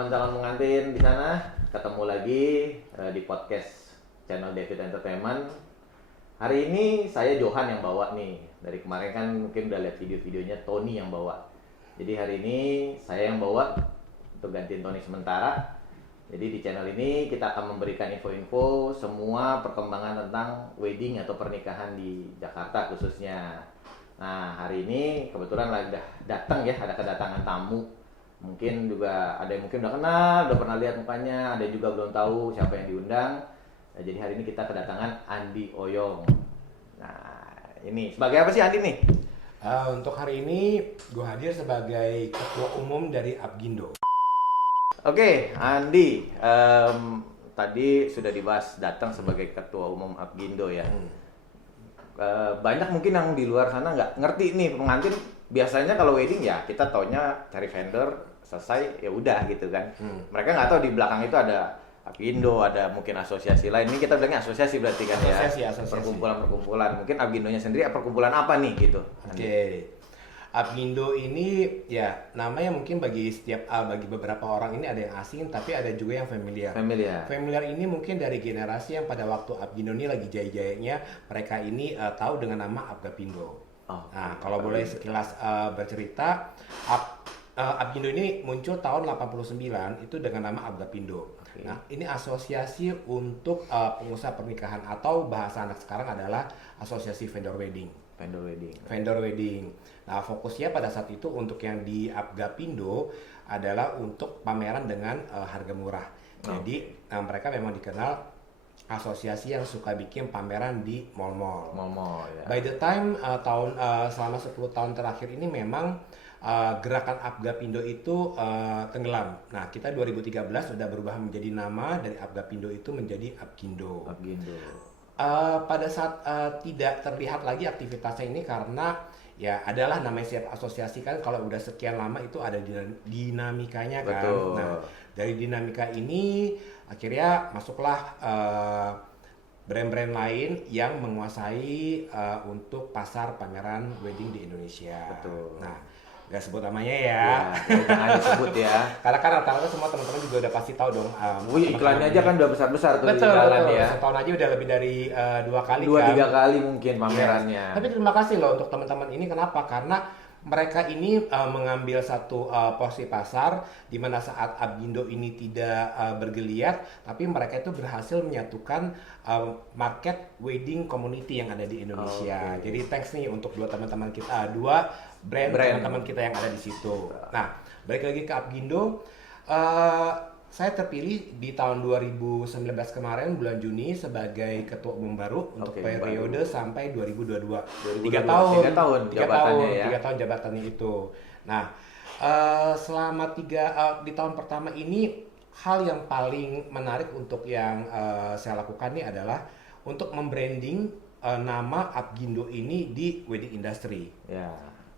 teman-teman calon pengantin di sana, ketemu lagi di podcast channel David Entertainment. Hari ini saya Johan yang bawa nih. Dari kemarin kan mungkin udah lihat video-videonya Tony yang bawa. Jadi hari ini saya yang bawa untuk gantiin Tony sementara. Jadi di channel ini kita akan memberikan info-info semua perkembangan tentang wedding atau pernikahan di Jakarta khususnya. Nah, hari ini kebetulan lagi datang ya, ada kedatangan tamu. Mungkin juga ada yang mungkin udah kenal, udah pernah lihat mukanya, ada yang juga belum tahu siapa yang diundang. Nah, jadi hari ini kita kedatangan Andi Oyong. Nah, ini sebagai apa sih Andi nih? Untuk hari ini gue hadir sebagai ketua umum dari Apgindo. Oke, Andi, tadi sudah dibahas datang sebagai ketua umum Apgindo ya. Banyak mungkin yang di luar sana nggak ngerti nih pengantin. Biasanya kalau wedding ya kita taunya cari vendor, selesai ya udah gitu kan. Mereka nggak tahu di belakang itu ada Apgindo, ada mungkin asosiasi lain. Ini kita bilangnya asosiasi berarti kan ya. Asosiasi. Perkumpulan. Mungkin Apgindonya sendiri perkumpulan apa nih gitu. Oke. Apgindo ini ya namanya mungkin bagi beberapa orang ini ada yang asing tapi ada juga yang familiar. Familiar ini mungkin dari generasi yang pada waktu Apgindo ini lagi jaya-jayanya mereka ini tahu dengan nama Apgapindo. Nah, kalau boleh sekilas bercerita, Apgindo ini muncul tahun 89 itu dengan nama Apgapindo. Okay. Nah, ini asosiasi untuk pengusaha pernikahan atau bahasa anak sekarang adalah asosiasi vendor wedding. Nah, fokusnya pada saat itu untuk yang di Apgapindo adalah untuk pameran dengan harga murah. Jadi, mereka memang dikenal asosiasi yang suka bikin pameran di mall-mall. Ya. By the time selama 10 tahun terakhir ini memang gerakan Apgapindo itu tenggelam. Nah, kita 2013 sudah berubah menjadi nama dari Apgapindo itu menjadi Apgindo. Pada saat tidak terlihat lagi aktivitasnya ini karena ya adalah namanya setiap asosiasi kan kalau udah sekian lama itu ada dinamikanya kan. Betul. Nah, dari dinamika ini akhirnya masuklah brand-brand lain yang menguasai untuk pasar pameran wedding di Indonesia. Betul. Nah, gak sebut namanya ya. Jangan disebut ya. Karena kan rata-rata semua teman-teman juga udah pasti tahu dong. Iklannya aja kan udah besar-besar tuh betul, di jalan ya. Setahun aja udah lebih dari 2 kali 2-3 kali mungkin pamerannya. Yes. Tapi terima kasih loh untuk teman-teman ini. Kenapa? Karena mereka ini mengambil satu porsi pasar di mana saat Apgindo ini tidak bergeliat, tapi mereka itu berhasil menyatukan market wedding community yang ada di Indonesia. Jadi thanks nih untuk dua teman-teman kita, dua brand teman-teman kita yang ada di situ. Nah, balik lagi ke Apgindo. Saya terpilih di tahun 2019 kemarin bulan Juni sebagai ketua umum baru untuk periode sampai 2022. 3 tahun jabatannya itu. Nah, selama di tahun pertama ini hal yang paling menarik untuk yang saya lakukan ini adalah untuk membranding nama Apgindo ini di wedding industry.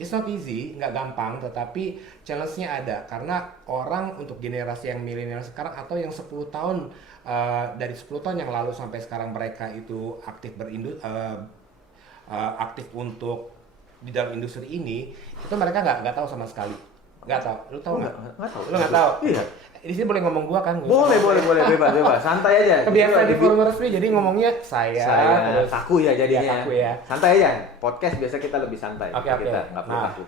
It's not easy, nggak gampang, tetapi challenge-nya ada karena orang untuk generasi yang milenial sekarang atau yang 10 tahun dari 10 tahun yang lalu sampai sekarang mereka itu aktif untuk di dalam industri ini, itu mereka nggak tahu sama sekali. Nggak tahu, lu tahu nggak? Nggak tahu. Lu nggak tahu? Iya. Di sini boleh ngomong gua kan? Boleh, bebas, santai aja. Kebiasaan di forum resmi, jadi ngomongnya saya terus kaku ya jadinya. Kaku ya. Santai aja. Podcast biasa kita lebih santai. Oke. Kita nggak perlu kaku.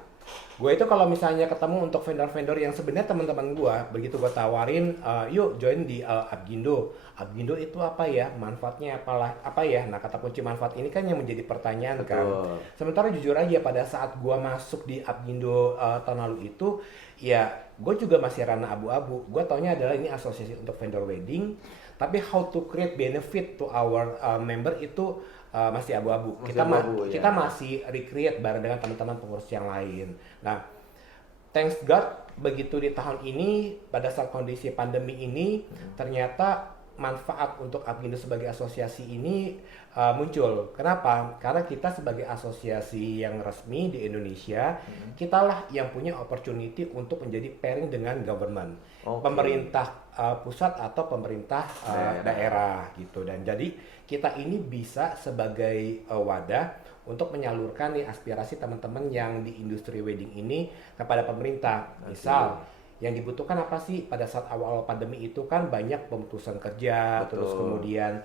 Gue itu kalau misalnya ketemu untuk vendor-vendor yang sebenarnya teman-teman gue, begitu gue tawarin, yuk join di Apgindo. Apgindo itu apa ya? Manfaatnya apa ya? Nah, kata kunci manfaat ini kan yang menjadi pertanyaan. Betul. Kan. Sementara jujur aja pada saat gue masuk di Apgindo tahun lalu itu, ya gue juga masih ranah abu-abu. Gue taunya adalah ini asosiasi untuk vendor wedding, tapi how to create benefit to our member itu masih abu-abu. Kita masih recreate bareng dengan teman-teman pengurus yang lain. Nah, thanks God begitu di tahun ini pada saat kondisi pandemi ini ternyata manfaat untuk Apgindo sebagai asosiasi ini muncul. Kenapa? Karena kita sebagai asosiasi yang resmi di Indonesia, kitalah yang punya opportunity untuk menjadi pairing dengan government, pemerintah pusat atau pemerintah daerah gitu. Dan jadi kita ini bisa sebagai wadah untuk menyalurkan nih aspirasi teman-teman yang di industri wedding ini kepada pemerintah. Misal Yang dibutuhkan apa sih pada saat awal-awal pandemi itu kan banyak pemutusan kerja, Betul. terus kemudian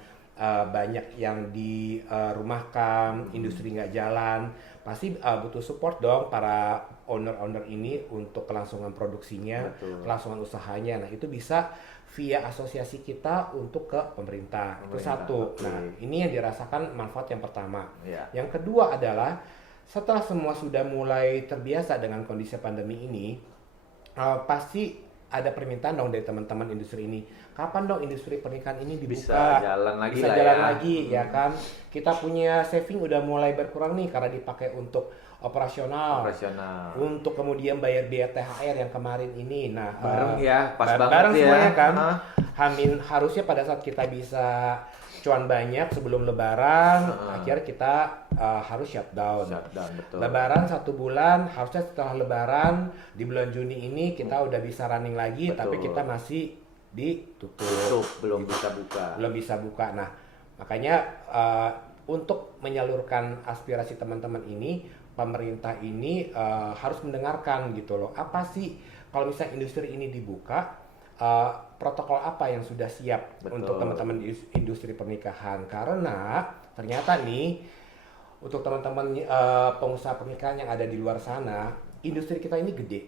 banyak yang dirumahkan, industri nggak jalan, pasti butuh support dong para owner-owner ini untuk kelangsungan produksinya, Betul. kelangsungan usahanya. Nah itu bisa via asosiasi kita untuk ke pemerintah. Itu satu. Oke. Nah ini yang dirasakan manfaat yang pertama. Ya. Yang kedua adalah setelah semua sudah mulai terbiasa dengan kondisi pandemi ini, pasti ada permintaan dong dari teman-teman industri ini. Kapan dong industri pernikahan ini dibuka? Bisa jalan lagi Bisa lah jalan ya. lagi, ya kan? Kita punya saving udah mulai berkurang nih karena dipakai untuk operasional. Untuk kemudian bayar biaya THR yang kemarin ini. Nah, Bareng ya, pas banget bareng ya. semuanya kan. Harusnya pada saat kita bisa cuan banyak sebelum lebaran, akhirnya kita harus shutdown. Betul. Lebaran 1 bulan, harusnya setelah lebaran di bulan Juni ini kita udah bisa running lagi, Betul. tapi kita masih ditutup. Belum bisa buka. Belum bisa buka. Nah, makanya untuk menyalurkan aspirasi teman-teman ini, pemerintah ini harus mendengarkan gitu loh. Apa sih kalau misalnya industri ini dibuka, protokol apa yang sudah siap untuk teman-teman industri pernikahan? Karena ternyata nih untuk teman-teman pengusaha pernikahan yang ada di luar sana, industri kita ini gede.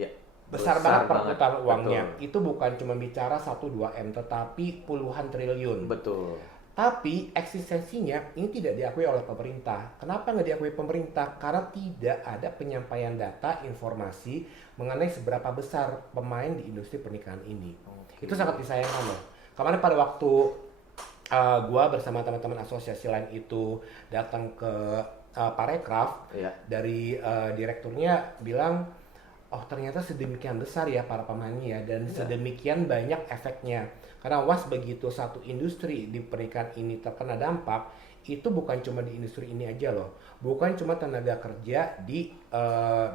Ya. Besar banget perputaran uangnya. Betul. Itu bukan cuma bicara 1-2 M, tetapi puluhan triliun. Betul. Tapi eksistensinya ini tidak diakui oleh pemerintah. Kenapa nggak diakui pemerintah? Karena tidak ada penyampaian data, informasi mengenai seberapa besar pemain di industri pernikahan ini. Itu sangat disayangkan loh. Kemarin pada waktu gua bersama teman-teman asosiasi lain itu datang ke Parekraf, dari direkturnya bilang, oh ternyata sedemikian besar ya para pemainnya ya, dan sedemikian banyak efeknya. Karena begitu satu industri di pernikahan ini terkena dampak, itu bukan cuma di industri ini aja loh, bukan cuma tenaga kerja di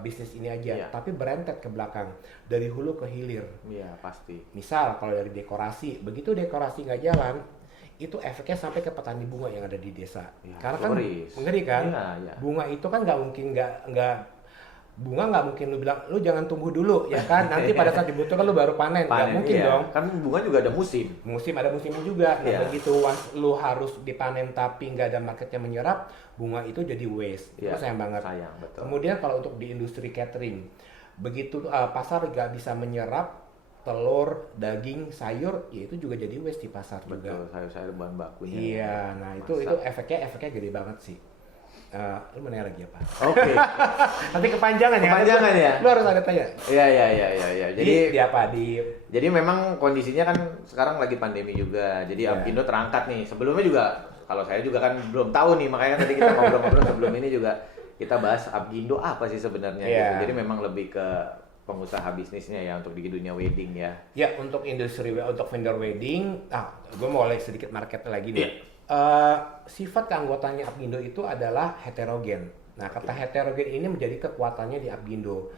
bisnis ini aja, tapi berentet ke belakang dari hulu ke hilir. Iya pasti. Misal kalau dari dekorasi, begitu dekorasi nggak jalan, itu efeknya sampai ke petani bunga yang ada di desa. Karena kan ngeri kan, bunga itu kan nggak mungkin bunga nggak mungkin lu bilang lu jangan tumbuh dulu ya kan, nanti pada saat dibutuhkan lu baru panen, nggak mungkin dong. Kan bunga juga ada ada musimnya juga. Nah begitu lu harus dipanen tapi nggak ada marketnya menyerap, bunga itu jadi waste. Itu sayang banget. Betul. Kemudian kalau untuk di industri catering, begitu pasar nggak bisa menyerap telur, daging, sayur, ya itu juga jadi waste di pasar. Betul, sayur-sayur bahan bakunya. Iya, nah itu efeknya gede banget sih. Lu mau nanya lagi apa? Oke. Nanti kepanjangan ya. Lu harus ada tanya. Iya. Jadi memang kondisinya kan sekarang lagi pandemi juga. Jadi Abgindo terangkat nih. Sebelumnya juga kalau saya juga kan belum tahu nih, makanya tadi kita ngobrol-ngobrol sebelum ini juga kita bahas Abgindo apa sih sebenarnya gitu. Jadi memang lebih ke pengusaha bisnisnya ya untuk di dunia wedding ya. Ya, untuk vendor wedding, gue mau sedikit market lagi nih. Sifat keanggotaannya Abgindo itu adalah heterogen. Nah, kata heterogen ini menjadi kekuatannya di Abgindo.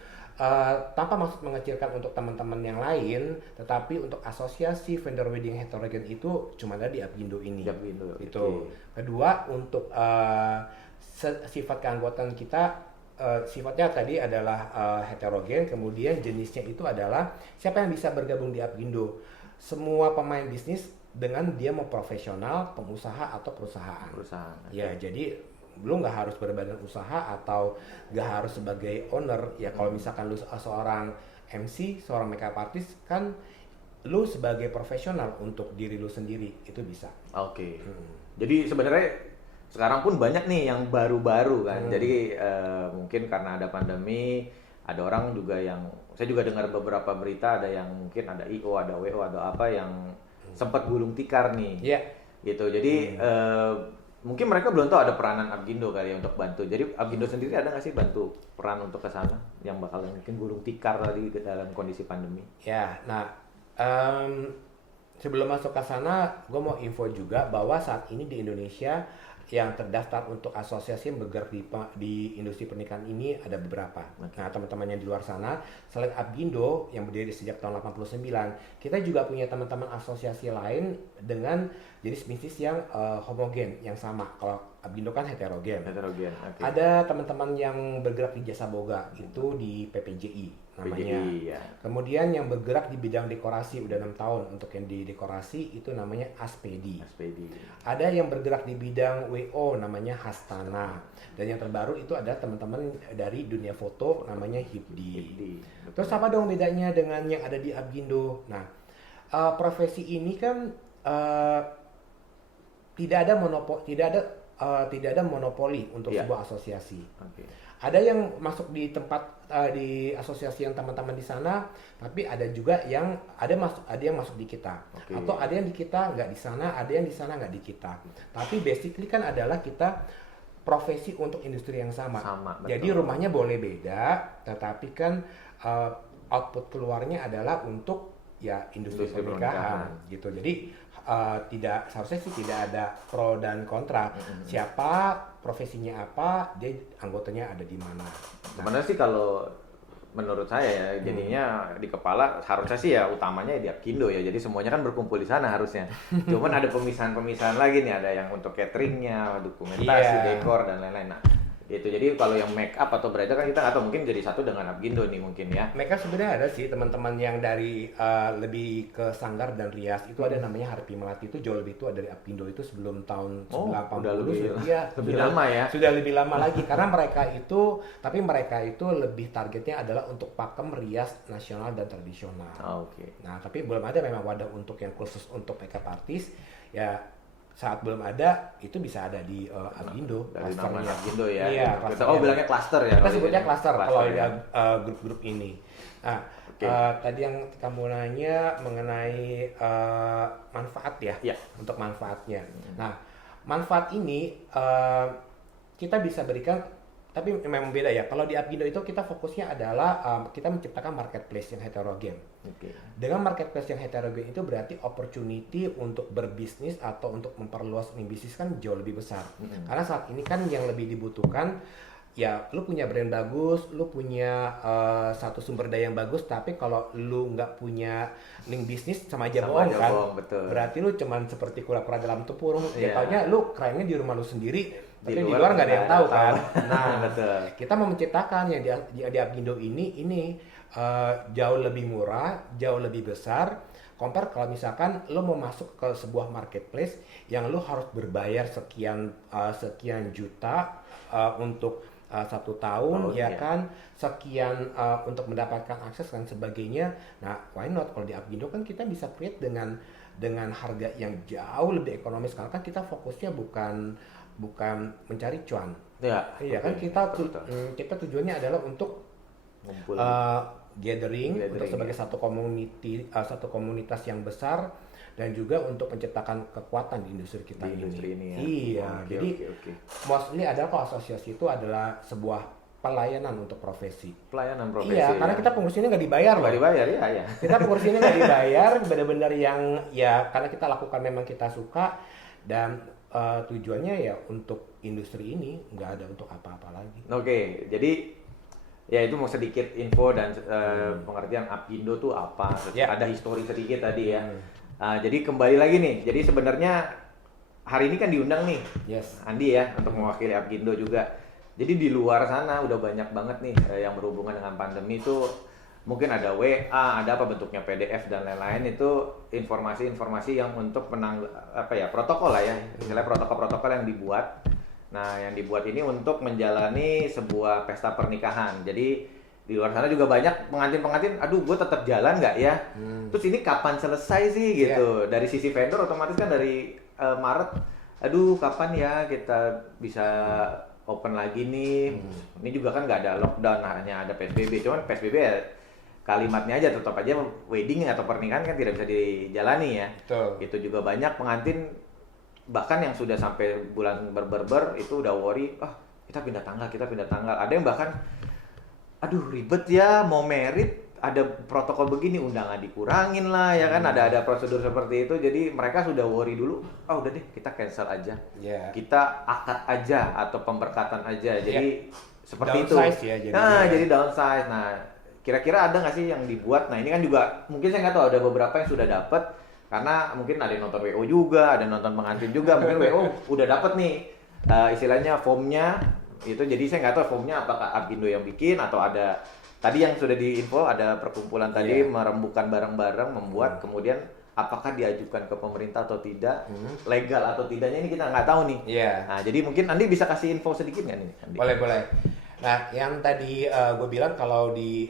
Tanpa maksud mengecilkan untuk teman-teman yang lain, tetapi untuk asosiasi vendor wedding heterogen itu cuma ada di Abgindo ini. Itu. Kedua, untuk sifat keanggotaan kita, sifatnya tadi adalah heterogen, kemudian jenisnya itu adalah siapa yang bisa bergabung di Abgindo. Semua pemain bisnis dengan dia mau profesional, pengusaha atau perusahaan. Ya, jadi lu nggak harus berbadan usaha atau nggak harus sebagai owner. Ya kalau misalkan lu seorang MC, seorang makeup artist, kan lu sebagai profesional untuk diri lu sendiri itu bisa. Oke. Jadi sebenarnya sekarang pun banyak nih yang baru-baru kan. Jadi mungkin karena ada pandemi, ada orang juga yang saya juga dengar beberapa berita, ada yang mungkin ada IO, ada WO, ada apa yang sempat gulung tikar nih, gitu. Jadi mungkin mereka belum tahu ada peranan Abgindo kali ya untuk bantu. Jadi Abgindo sendiri ada nggak sih bantu peran untuk ke sana yang bakal mungkin gulung tikar tadi dalam kondisi pandemi? Ya, nah sebelum masuk ke sana, gue mau info juga bahwa saat ini di Indonesia yang terdaftar untuk asosiasi yang bergerak di industri pernikahan ini ada beberapa. Nah, teman-teman yang di luar sana, selain Abgindo yang berdiri sejak tahun 89, kita juga punya teman-teman asosiasi lain dengan jenis bisnis yang homogen, yang sama. Kalau Abgindo kan heterogen. Ada teman-teman yang bergerak di jasa boga, itu di PPJI. namanya. ya. Kemudian yang bergerak di bidang dekorasi udah 6 tahun untuk yang di dekorasi itu namanya Aspedi. Ada yang bergerak di bidang WO namanya Hastana. Dan yang terbaru itu ada teman-teman dari dunia foto namanya Hipdi. Terus apa dong bedanya dengan yang ada di Apgindo? Nah, profesi ini kan tidak ada monopoli untuk sebuah asosiasi. Ada yang masuk di tempat di asosiasi yang teman-teman di sana, tapi ada juga yang ada yang masuk di kita. Atau ada yang di kita nggak di sana, ada yang di sana nggak di kita. Tapi basically kan adalah kita profesi untuk industri yang sama. Jadi rumahnya boleh beda, tetapi kan output keluarnya adalah untuk ya industri pernikahan gitu. Jadi seharusnya sih tidak ada pro dan kontra. Siapa profesinya apa, dia anggotanya ada di mana. Sebenarnya sih kalau menurut saya ya, jadinya di kepala harusnya sih ya utamanya di Apgindo ya. Jadi semuanya kan berkumpul di sana harusnya. Cuman ada pemisahan-pemisahan lagi nih, ada yang untuk cateringnya, dokumentasi, dekor dan lain-lain. Nah, itu jadi kalau yang make up atau bridal kan kita nggak tahu, mungkin jadi satu dengan Apgindo nih mungkin ya. Make up sebenarnya ada sih teman-teman yang dari lebih ke sanggar dan rias itu ada namanya Harpi Melati, itu jauh lebih tua dari Apgindo itu sebelum tahun 80. Lebih lama ya. Sudah lebih lama lagi karena mereka itu lebih targetnya adalah untuk pakem rias nasional dan tradisional. Nah, tapi belum ada memang wadah untuk yang khusus untuk make up artis ya. Saat belum ada, itu bisa ada di Apgindo. Dari nama Apgindo ya. Iya, bilangnya cluster ya. Kita sebutnya cluster kalau ada grup-grup ini. Nah, tadi yang kamu nanya mengenai manfaat ya, untuk manfaatnya. Nah, manfaat ini kita bisa berikan, tapi memang beda ya. Kalau di Apgindo itu kita fokusnya adalah kita menciptakan marketplace yang heterogen. Dengan marketplace yang heterogen itu berarti opportunity untuk berbisnis atau untuk memperluas bisnis kan jauh lebih besar. Karena saat ini kan yang lebih dibutuhkan ya lu punya brand bagus, lu punya satu sumber daya yang bagus, tapi kalau lu nggak punya link bisnis sama aja bohong kan. Berarti lu cuman seperti kura-kura dalam tempurung. Ya taunya lu kerennya di rumah lu sendiri, tapi di luar nggak ada yang tahu kan. Nah, kita mau menciptakan yang di Apgindo ini jauh lebih murah, jauh lebih besar. Compare kalau misalkan lo mau masuk ke sebuah marketplace yang lo harus berbayar sekian juta untuk 1 tahun, kan, sekian untuk mendapatkan akses dan sebagainya. Nah, why not kalau di Apgindo kan kita bisa create dengan harga yang jauh lebih ekonomis, karena kan kita fokusnya bukan mencari cuan. Iya kan, kita tujuannya adalah untuk gathering untuk sebagai satu komunitas yang besar, dan juga untuk menciptakan kekuatan di industri kita ini. Iya, jadi mostly adalah kalau asosiasi itu adalah sebuah pelayanan untuk profesi. Iya, karena kita pengurusnya nggak dibayar loh. Ya. Kita pengurusnya nggak dibayar, benar-benar yang ya karena kita lakukan memang kita suka, dan tujuannya ya untuk industri ini, nggak ada untuk apa-apa lagi. Jadi ya itu mau sedikit info dan pengertian Apgindo tuh apa. Ada histori sedikit tadi ya. Jadi kembali lagi nih. Jadi sebenarnya hari ini kan diundang nih Andi ya untuk mewakili Apgindo juga. Jadi di luar sana udah banyak banget nih yang berhubungan dengan pandemi itu, mungkin ada WA, ada apa bentuknya PDF dan lain-lain, itu informasi-informasi yang untuk protokol lah ya. Misalnya protokol-protokol yang dibuat. Nah, yang dibuat ini untuk menjalani sebuah pesta pernikahan. Jadi di luar sana juga banyak pengantin-pengantin, aduh gue tetap jalan nggak ya? Terus ini kapan selesai sih gitu? Dari sisi vendor otomatis kan dari Maret, aduh kapan ya kita bisa open lagi nih? Ini juga kan nggak ada lockdown, hanya ada PSBB. Cuman PSBB ya kalimatnya aja, tetap aja wedding atau pernikahan kan tidak bisa dijalani ya. Itu juga banyak pengantin bahkan yang sudah sampai bulan berber itu udah worry, kita pindah tanggal. Ada yang bahkan aduh ribet ya mau merit, ada protokol begini, undangan dikurangin lah ya kan, ada prosedur seperti itu. Jadi mereka sudah worry dulu, udah deh kita cancel aja, kita akad aja atau pemberkatan aja. Jadi seperti downsize itu jadi downsize. Nah, kira-kira ada nggak sih yang dibuat? Nah, ini kan juga mungkin saya nggak tahu, ada beberapa yang sudah dapat. Karena mungkin ada yang nonton WO juga, ada yang nonton pengantin juga, mungkin WO udah dapet nih istilahnya formnya itu. Jadi saya nggak tahu formnya apakah Apgindo yang bikin atau ada tadi yang sudah diinfo ada perkumpulan tadi Iya. merembukan barang-barang, membuat kemudian apakah diajukan ke pemerintah atau tidak, legal atau tidaknya ini kita nggak tahu nih. Iya. Nah, jadi mungkin Andi bisa kasih info sedikit nggak nih, Andi? Boleh. Nah, yang tadi gue bilang kalau di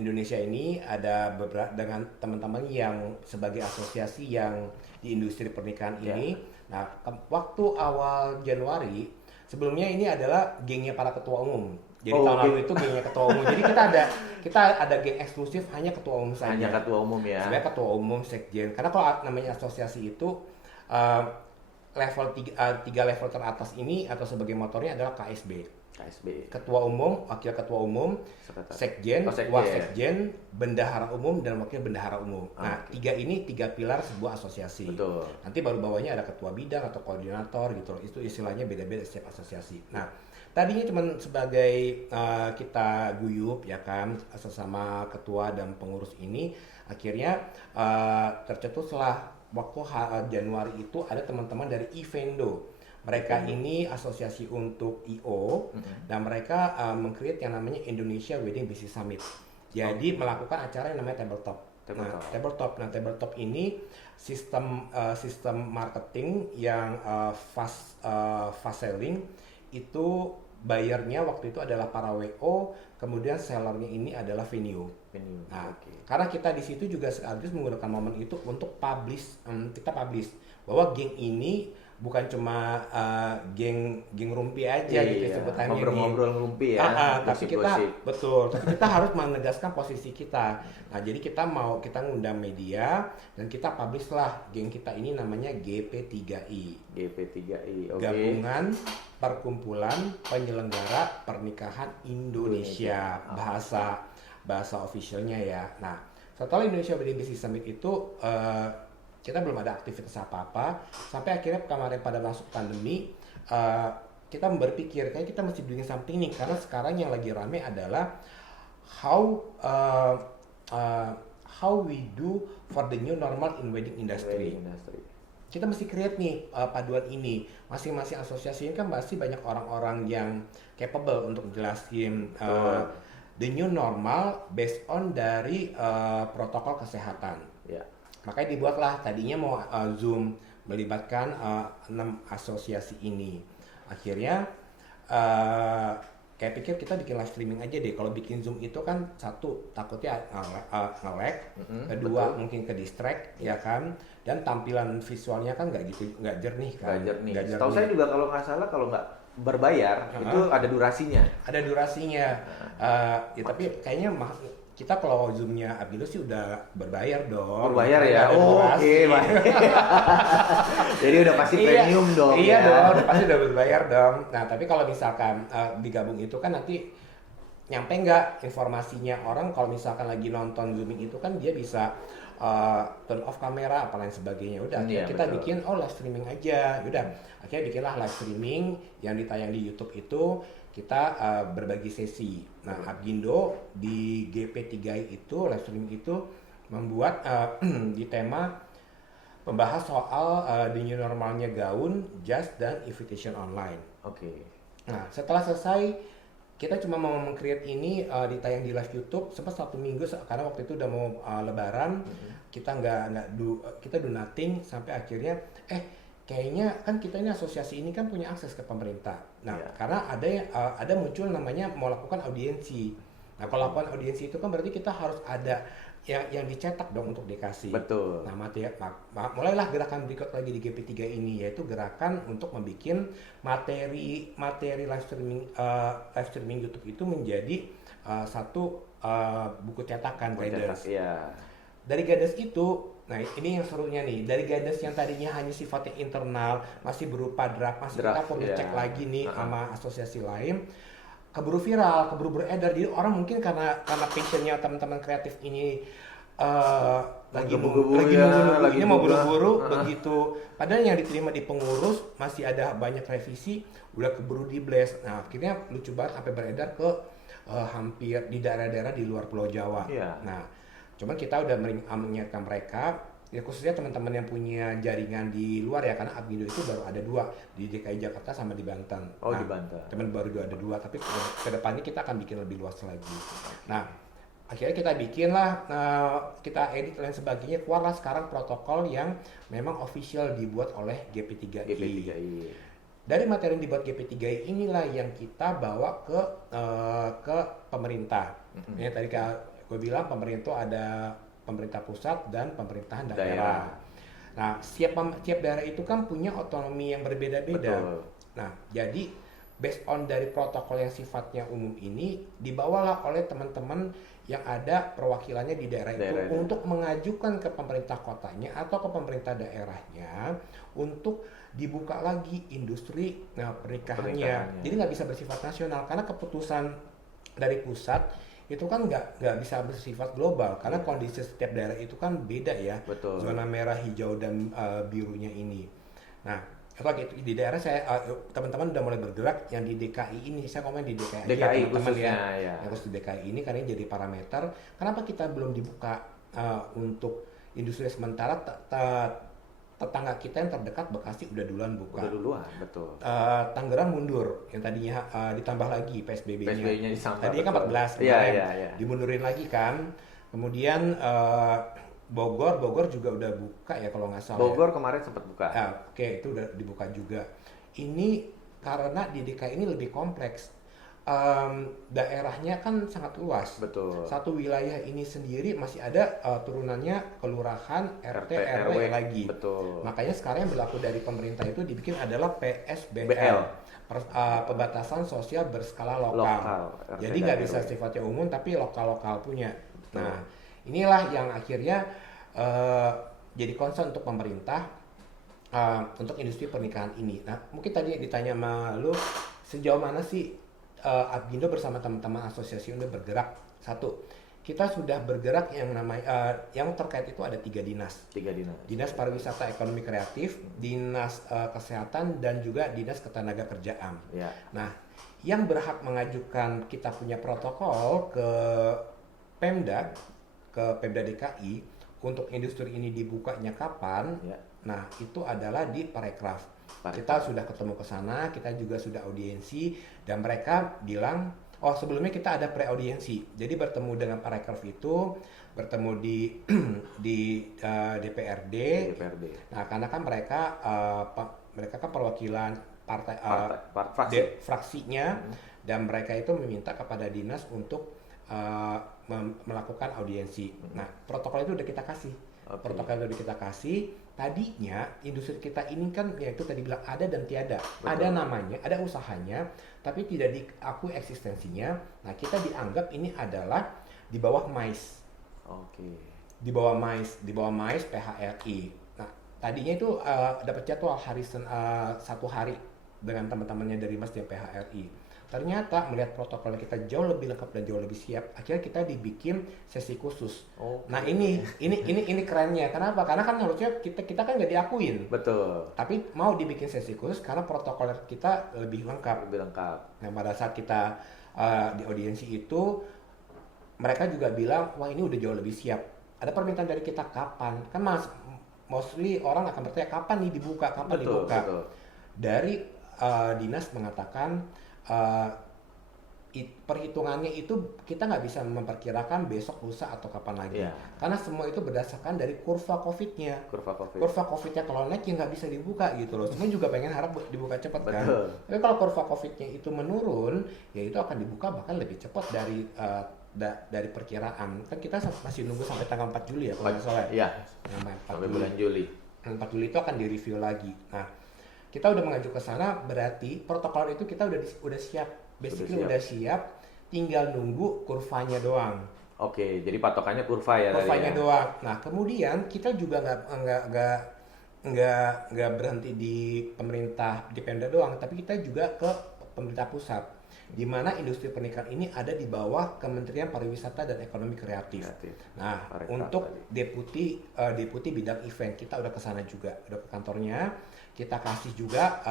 Indonesia ini ada beberapa dengan teman-teman yang sebagai asosiasi yang di industri pernikahan ini. Nah, waktu awal Januari, sebelumnya ini adalah gengnya para ketua umum. Jadi tahun lalu itu gengnya ketua umum. Jadi kita ada geng eksklusif hanya ketua umum saja. Hanya ketua umum ya. Sebenarnya ketua umum, sekjen. Karena kalau namanya asosiasi itu uh, level 3 level teratas ini atau sebagai motornya adalah KSB. Ketua umum, wakil ketua umum, sekjen, wasekjen, bendahara umum dan wakil bendahara umum. Nah, tiga pilar sebuah asosiasi. Betul. Nanti baru bawahnya ada ketua bidang atau koordinator gitu. Itu istilahnya beda-beda setiap asosiasi. Nah, tadinya cuma sebagai kita guyup ya kan sesama ketua dan pengurus ini, akhirnya tercetuslah waktu Januari itu ada teman-teman dari Evendo. Mereka ini asosiasi untuk IO dan mereka meng-create yang namanya Indonesia Wedding Business Summit. Jadi melakukan acara yang namanya tabletop. Tabletop ini sistem marketing yang fast selling itu bayarnya waktu itu adalah para WO, kemudian sellernya ini adalah venue. Nah, karena kita di situ juga sekaligus menggunakan momen itu untuk kita publish bahwa geng ini bukan cuma geng rumpi aja gitu sebutannya, ngobrol rumpi ya, tapi kita harus menegaskan posisi kita. Nah, jadi kita ngundang media dan kita publish lah geng kita ini namanya GP3I. Gabungan Perkumpulan Penyelenggara Pernikahan Indonesia, bahasa officialnya ya. Nah, setelah Indonesia Wedding Business Summit itu kita belum ada aktivitas apa-apa sampai akhirnya kemarin pada masuk pandemi kita berpikir kayak kita mesti doing something nih, karena sekarang yang lagi rame adalah how we do for the new normal in wedding industry. Kita mesti create nih paduan ini. Masing-masing asosiasi ini kan pasti banyak orang-orang yang capable untuk jelasin the new normal based on dari protokol kesehatan. Makanya dibuatlah tadinya mau Zoom melibatkan 6 asosiasi ini. Akhirnya kayak pikir kita bikin live streaming aja deh. Kalau bikin Zoom itu kan satu takutnya nge-lag, kedua mungkin ke distract ya kan, dan tampilan visualnya kan nggak jernih kan. Nggak jernih. Tahu saya juga kalau nggak salah kalau nggak berbayar itu ada durasinya. Ya, tapi kayaknya kita kalau Zoom-nya Abindo sih udah berbayar dong. Berbayar ya? Oke. Jadi udah pasti premium dong. Iya dong, udah pasti udah berbayar dong. Nah, tapi kalau misalkan digabung itu kan nanti nyampe nggak informasinya orang kalau misalkan lagi nonton Zooming itu kan dia bisa turn off kamera apa lain sebagainya. Udah kita bikin live streaming aja. Udah akhirnya bikinlah live streaming yang ditayang di YouTube itu. Kita berbagi sesi. Nah, Abindo di GP3I itu live streaming itu membuat di tema membahas soal the new normalnya gaun, jas dan invitation online. Nah, setelah selesai kita cuma mau meng-create ini ditayang di live YouTube sempat 1 minggu karena waktu itu udah mau Lebaran. Kita kita do nothing sampai akhirnya kayaknya kan kita ini asosiasi ini kan punya akses ke pemerintah. Nah, karena ada muncul namanya mau lakukan audiensi. Nah, kalau lakukan audiensi itu kan berarti kita harus ada yang dicetak dong untuk dikasih. Betul. Nah, mulailah gerakan berikut lagi di GP3 ini, yaitu gerakan untuk membuat materi live streaming YouTube itu menjadi satu buku cetakan guidance. Dari guidance itu, nah ini yang serunya nih, dari guidance yang tadinya hanya sifatnya internal, masih berupa draft, kita perlu cek lagi nih sama asosiasi lain, keburu viral, keburu beredar. Jadi orang mungkin karena passionnya teman-teman kreatif ini lagi nunggu ini mau buru-buru begitu. Padahal yang diterima di pengurus masih ada banyak revisi, udah keburu di blast. Nah, akhirnya lucu banget sampai beredar ke hampir di daerah-daerah di luar Pulau Jawa. Nah, cuman kita udah mengingatkan mereka ya khususnya teman-teman yang punya jaringan di luar ya, karena Apindo itu baru ada 2 di DKI Jakarta sama di Banten. Oh, di Banten. Teman baru ada 2, tapi ke depannya kita akan bikin lebih luas lagi. Nah, akhirnya kita bikin lah, kita edit dan sebagainya, keluarlah sekarang protokol yang memang official dibuat oleh GP3I. Dari materi yang dibuat GP3I inilah yang kita bawa ke pemerintah. Ya, tadi gue bilang pemerintah ada pemerintah pusat dan pemerintahan daerah. Nah, tiap daerah itu kan punya otonomi yang berbeda-beda. Betul. Nah, jadi based on dari protokol yang sifatnya umum ini dibawalah oleh teman-teman yang ada perwakilannya di daerah itu untuk mengajukan ke pemerintah kotanya atau ke pemerintah daerahnya untuk dibuka lagi industri pernikahannya. Jadi nggak bisa bersifat nasional karena keputusan dari pusat itu kan nggak bisa bersifat global karena kondisi setiap daerah itu kan beda ya. Betul. Zona merah, hijau dan birunya ini. Nah, kalau gitu di daerah saya teman-teman udah mulai bergerak yang di DKI ini. Saya ngomong di DKI ya teman-teman ya. Yang harus di DKI ini karena jadi parameter. Kenapa kita belum dibuka untuk industri sementara? Tetangga kita yang terdekat Bekasi udah duluan buka. Udah duluan, betul. Tangerang mundur, yang tadinya ditambah lagi PSBB-nya. PSBB-nya ditambah. Tadinya kan 14 kemarin, dimundurin lagi kan. Kemudian Bogor juga udah buka ya kalau nggak salah. Bogor kemarin sempat buka. Oke, itu udah dibuka juga. Ini karena di DKI ini lebih kompleks. Daerahnya kan sangat luas. Betul. Satu wilayah ini sendiri masih ada turunannya kelurahan, RT, RW lagi. Betul. Makanya sekarang yang berlaku dari pemerintah itu dibikin adalah PSBL, pembatasan sosial berskala lokal. Jadi nggak bisa sifatnya umum tapi lokal-lokal punya. Betul. Nah, inilah yang akhirnya jadi concern untuk pemerintah untuk industri pernikahan ini. Nah, mungkin tadi ditanya sama lu sejauh mana sih Apindo bersama teman-teman asosiasi udah bergerak. Satu, kita sudah bergerak yang namanya yang terkait itu ada 3 dinas. Dinas Pariwisata Ekonomi Kreatif, Dinas Kesehatan dan juga Dinas Ketenagakerjaan. Ya. Nah, yang berhak mengajukan kita punya protokol ke Pemda DKI untuk industri ini dibukanya kapan? Ya. Nah, itu adalah di Parekraf. Kita sudah ketemu ke sana, kita juga sudah audiensi dan mereka bilang, oh sebelumnya kita ada pre-audiensi. Jadi bertemu dengan Parekraf itu, bertemu di DPRD. Nah, karena kan mereka kan perwakilan partai fraksinya dan mereka itu meminta kepada dinas untuk melakukan audiensi. Nah, protokol itu udah kita kasih. Protokol itu kita kasih. Tadinya industri kita ini kan ya itu tadi bilang ada dan tiada. Betul. Ada namanya, ada usahanya, tapi tidak diakui eksistensinya. Nah, kita dianggap ini adalah di bawah MAIS. Di bawah MAIS PHRI. Nah, tadinya itu dapat jadwal hari 1 hari dengan teman-temannya dari Mas dan PHRI. Ternyata melihat protokol kita jauh lebih lengkap dan jauh lebih siap, akhirnya kita dibikin sesi khusus. Nah ini kerennya. Kenapa? Karena kan harusnya kita kan nggak diakuin. Betul. Tapi mau dibikin sesi khusus karena protokol kita lebih lengkap. Nah pada saat kita di audiensi itu, mereka juga bilang, wah ini udah jauh lebih siap. Ada permintaan dari kita kapan? Kan mostly orang akan bertanya kapan nih dibuka, dibuka. Betul. Dari dinas mengatakan perhitungannya itu kita nggak bisa memperkirakan besok, lusa atau kapan lagi, karena semua itu berdasarkan dari kurva COVID-nya. Kurva COVID-nya kalau naik ya nggak bisa dibuka gitu loh. Semua juga pengen harap dibuka cepat kan. Tapi kalau kurva COVID-nya itu menurun, ya itu akan dibuka bahkan lebih cepat dari perkiraan. Kan kita masih nunggu sampai tanggal 4 Juli ya kalau nggak salah. Iya. Sampai bulan Juli. 4 Juli itu akan direview lagi. Nah, kita udah mengajukan ke sana, berarti protokol itu kita udah siap. Basically udah siap, tinggal nunggu kurvanya doang. Oke, jadi patokannya kurva ya. Kurvanya doang. Nah, kemudian kita juga nggak berhenti di pemerintah di Pemda doang, tapi kita juga ke pemerintah pusat, di mana industri pernikahan ini ada di bawah Kementerian Pariwisata dan Ekonomi Kreatif. Nah, untuk deputi bidang event kita udah ke sana juga, udah ke kantornya. Kita kasih juga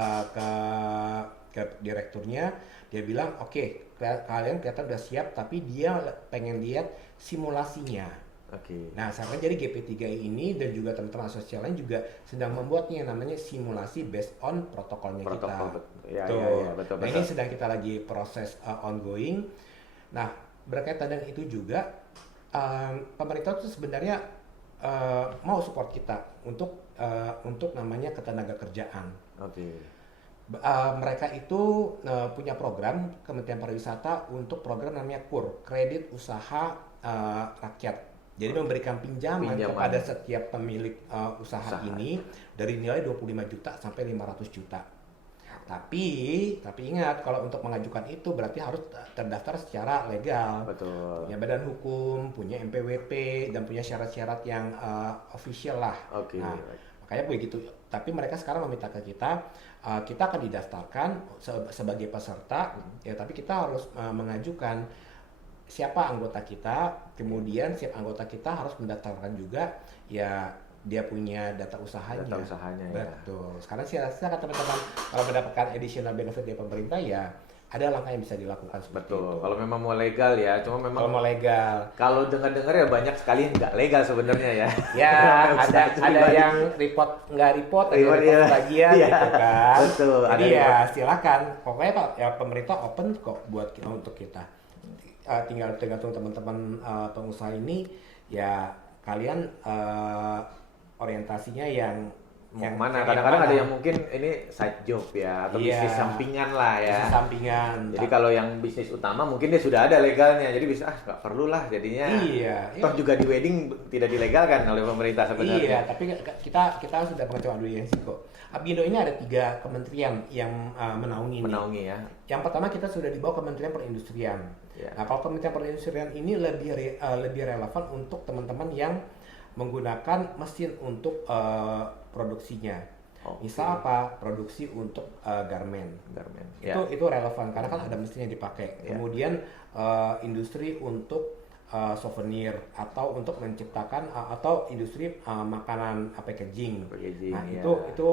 ke direkturnya, dia bilang oke, kalian kelihatan udah siap, tapi dia pengen lihat simulasinya. Oke. Nah, sekarang jadi GP3I ini dan juga teman-teman asosiasi lain juga sedang membuat nih yang namanya simulasi based on protokolnya Protokol, kita. ya, Tuh. ya, ya, betul, Nah, betul. ini sedang kita lagi proses ongoing. Nah, berkaitan dengan itu juga pemerintah tuh sebenarnya mau support kita untuk namanya ketenaga kerjaan. Oke. Mereka itu punya program Kementerian Pariwisata untuk program namanya KUR, Kredit Usaha Rakyat. Jadi memberikan pinjaman kepada setiap pemilik usaha ini dari nilai 25 juta sampai 500 juta. Tapi ingat kalau untuk mengajukan itu berarti harus terdaftar secara legal. Betul. Punya badan hukum, punya MPWP dan punya syarat-syarat yang official lah. Oke. Nah, makanya begitu. Tapi mereka sekarang meminta ke kita akan didaftarkan sebagai peserta, ya tapi kita harus mengajukan siapa anggota kita, kemudian setiap anggota kita harus mendaftarkan juga ya dia punya data usahanya. Data usahanya ya. Betul. Sekarang sih rasa teman-teman kalau mendapatkan additional benefit dari pemerintah ya ada langkah yang bisa dilakukan seperti Betul. itu. Kalau memang mau legal ya, cuma memang kalau mau legal. Kalau dengar-dengar ya banyak sekali nggak legal sebenarnya ya. Ya ada yang nggak report, ada report iya. sebagian Iya. gitu kan. Betul. Jadi ya silakan. Pokoknya Pak ya pemerintah open kok buat untuk kita. Tinggal tergantung teman-teman pengusaha ini ya kalian orientasinya yang mana? Kadang-kadang ada yang mungkin ini side job ya atau bisnis sampingan lah ya. Bisnis sampingan. Jadi kalau yang bisnis utama mungkin dia sudah ada legalnya, jadi bisa nggak perlu lah jadinya. Iya. Toh juga di wedding tidak dilegalkan oleh pemerintah sebenarnya. Iya, tapi kita sudah pengetahuan dulu yang kok. Abindo ini ada 3 kementerian yang menaungi ya. Yang pertama kita sudah di bawah Kementerian Perindustrian. Ya. Nah, kalau Kementerian Perindustrian ini lebih relevan untuk teman-teman yang menggunakan mesin untuk produksinya. Okay. Misal apa? Produksi untuk garment. Ya. Itu relevan karena kan ada mesin yang dipakai. Ya. Kemudian industri untuk souvenir atau untuk menciptakan atau industri makanan packaging. Nah, ya. itu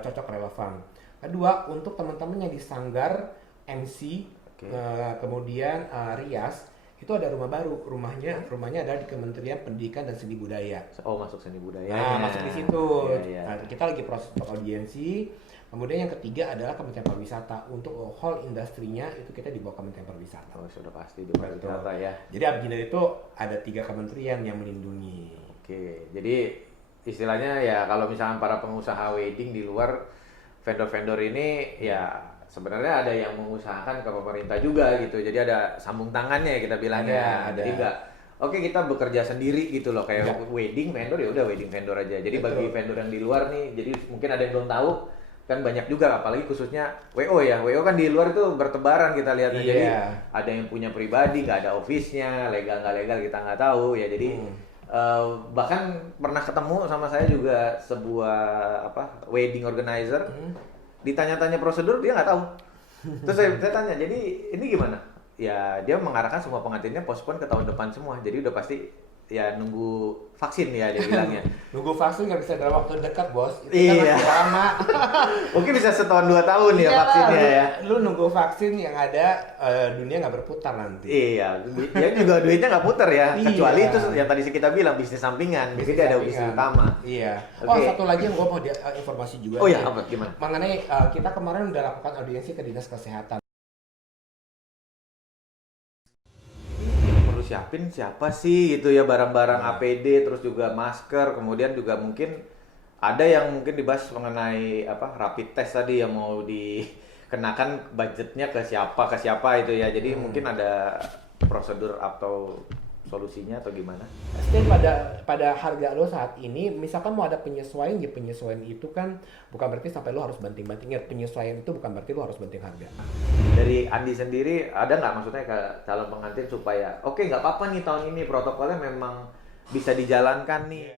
cocok relevan. Kedua, untuk teman-teman yang di Sanggar, MC, kemudian Rias, itu ada rumah baru. Rumahnya ada di Kementerian Pendidikan dan Seni Budaya. Oh, masuk seni budaya. Nah, masuk di situ. Ya. Nah, kita lagi proses audiensi. Kemudian yang ketiga adalah Kementerian Pariwisata. Untuk whole industrinya itu kita di bawah Kementerian Pariwisata. Oh, sudah pasti di pariwisata ya. Jadi Abindo itu ada 3 kementerian yang melindungi. Oke, jadi istilahnya ya kalau misalnya para pengusaha wedding di luar vendor-vendor ini ya sebenarnya ada yang mengusahakan ke pemerintah juga gitu. Jadi ada sambung tangannya kita bilangnya. Ada. Jadi enggak oke kita bekerja sendiri gitu loh kayak wedding vendor ya udah wedding vendor aja. Jadi bagi vendor yang di luar nih, jadi mungkin ada yang belum tahu kan banyak juga apalagi khususnya WO ya. WO kan di luar itu bertebaran kita lihatnya. Jadi ada yang punya pribadi, nggak ada office-nya, legal nggak legal kita nggak tahu ya. Jadi bahkan pernah ketemu sama saya juga sebuah wedding organizer. Ditanya-tanya prosedur dia nggak tahu. Terus saya tanya, jadi ini gimana? Ya dia mengarahkan semua pengantinnya postpone ke tahun depan semua. Jadi udah pasti ya nunggu vaksin ya dia bilangnya. Nunggu vaksin nggak bisa dalam waktu dekat bos. Itu iya. Kan masih lama. Mungkin bisa setahun 2 tahun ya vaksinnya ya. Lu nunggu vaksin yang ada dunia nggak berputar nanti. Iya, dia juga duitnya nggak putar ya. Kecuali itu yang tadi kita bilang bisnis sampingan. Jadi ada bisnis utama. Iya. Oh satu lagi yang gue mau informasi juga. Oh ya apa gimana? Mengenai kita kemarin udah lakukan audiensi ke Dinas Kesehatan. Siapin siapa sih gitu ya barang-barang APD terus juga masker kemudian juga mungkin ada yang mungkin dibahas mengenai rapid test tadi yang mau dikenakan budgetnya ke siapa itu ya jadi mungkin ada prosedur atau solusinya atau gimana? Stay pada harga lo saat ini, misalkan mau ada penyesuaian, ya penyesuaian itu kan bukan berarti sampai lo harus banting-banting. Ingat, penyesuaian itu bukan berarti lo harus banting harga. Dari Andi sendiri, ada nggak maksudnya ke calon pengantin supaya, oke nggak apa-apa nih tahun ini protokolnya memang bisa dijalankan nih.